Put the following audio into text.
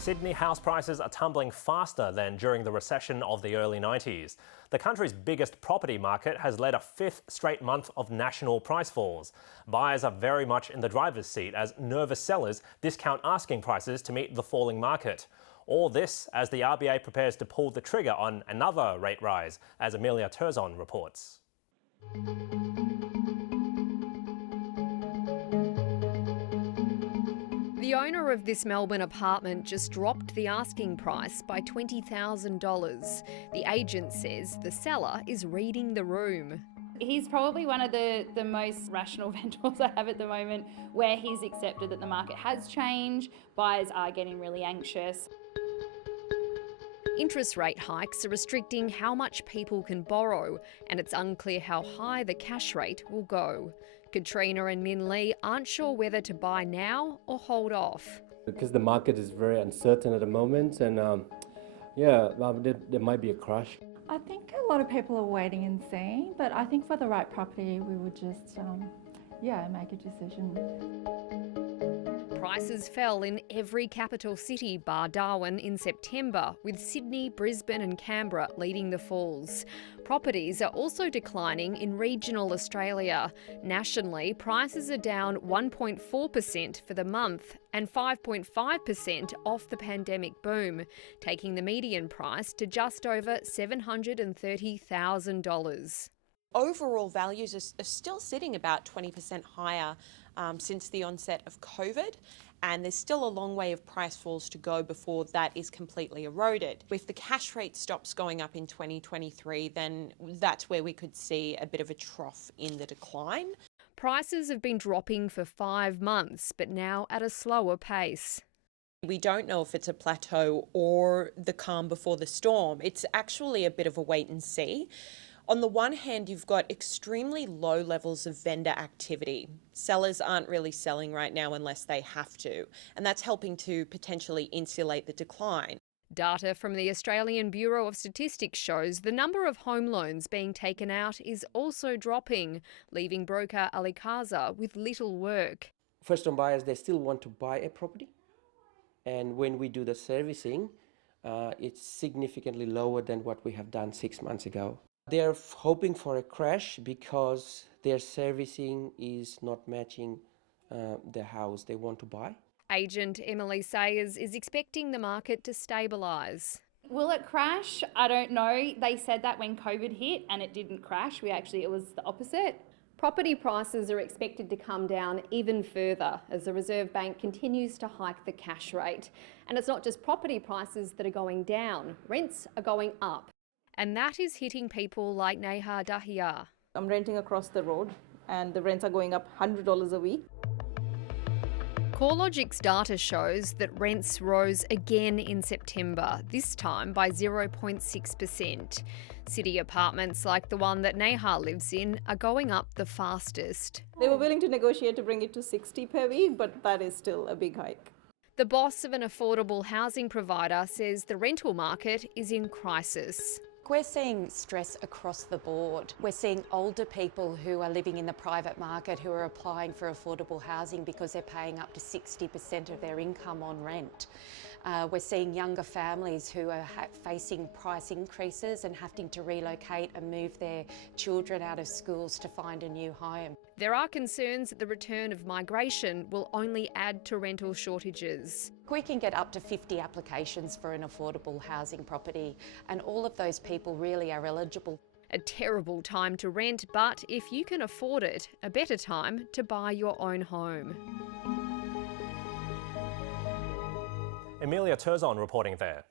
Sydney house prices are tumbling faster than during the recession of the early 90s. The country's biggest property market has led a fifth straight month of national price falls. Buyers are very much in the driver's seat as nervous sellers discount asking prices to meet the falling market. All this as the RBA prepares to pull the trigger on another rate rise, as Emilia Terzon reports. The owner of this Melbourne apartment just dropped the asking price by $20,000. The agent says the seller is reading the room. He's probably one of the most rational vendors I have at the moment, where he's accepted that the market has changed, buyers are getting really anxious. Interest rate hikes are restricting how much people can borrow, and it's unclear how high the cash rate will go. Katrina and Min Lee aren't sure whether to buy now or hold off. Because the market is very uncertain at the moment, and there might be a crash. I think a lot of people are waiting and seeing, but I think for the right property we would just make a decision. Prices fell in every capital city bar Darwin in September, with Sydney, Brisbane and Canberra leading the falls. Properties are also declining in regional Australia. Nationally, prices are down 1.4% for the month and 5.5% off the pandemic boom, taking the median price to just over $730,000. Overall values are still sitting about 20% higher since the onset of COVID, and there's still a long way of price falls to go before that is completely eroded. If the cash rate stops going up in 2023, then that's where we could see a bit of a trough in the decline. Prices have been dropping for 5 months, but now at a slower pace. We don't know if it's a plateau or the calm before the storm. It's actually a bit of a wait and see. On the one hand, you've got extremely low levels of vendor activity. Sellers aren't really selling right now unless they have to, and that's helping to potentially insulate the decline. Data from the Australian Bureau of Statistics shows the number of home loans being taken out is also dropping, leaving broker Ali Kaza with little work. First-time buyers, they still want to buy a property, and when we do the servicing, it's significantly lower than what we have done 6 months ago. They're hoping for a crash because their servicing is not matching the house they want to buy. Agent Emily Sayers is expecting the market to stabilise. Will it crash? I don't know. They said that when COVID hit and it didn't crash. It was the opposite. Property prices are expected to come down even further as the Reserve Bank continues to hike the cash rate. And it's not just property prices that are going down, rents are going up. And that is hitting people like Neha Dahia. I'm renting across the road and the rents are going up $100 a week. CoreLogic's data shows that rents rose again in September, this time by 0.6%. City apartments like the one that Neha lives in are going up the fastest. They were willing to negotiate to bring it to $60 per week, but that is still a big hike. The boss of an affordable housing provider says the rental market is in crisis. We're seeing stress across the board. We're seeing older people who are living in the private market who are applying for affordable housing because they're paying up to 60% of their income on rent. We're seeing younger families who are facing price increases and having to relocate and move their children out of schools to find a new home. There are concerns that the return of migration will only add to rental shortages. We can get up to 50 applications for an affordable housing property, and all of those people really are eligible. A terrible time to rent, but if you can afford it, a better time to buy your own home. Emilia Terzon reporting there.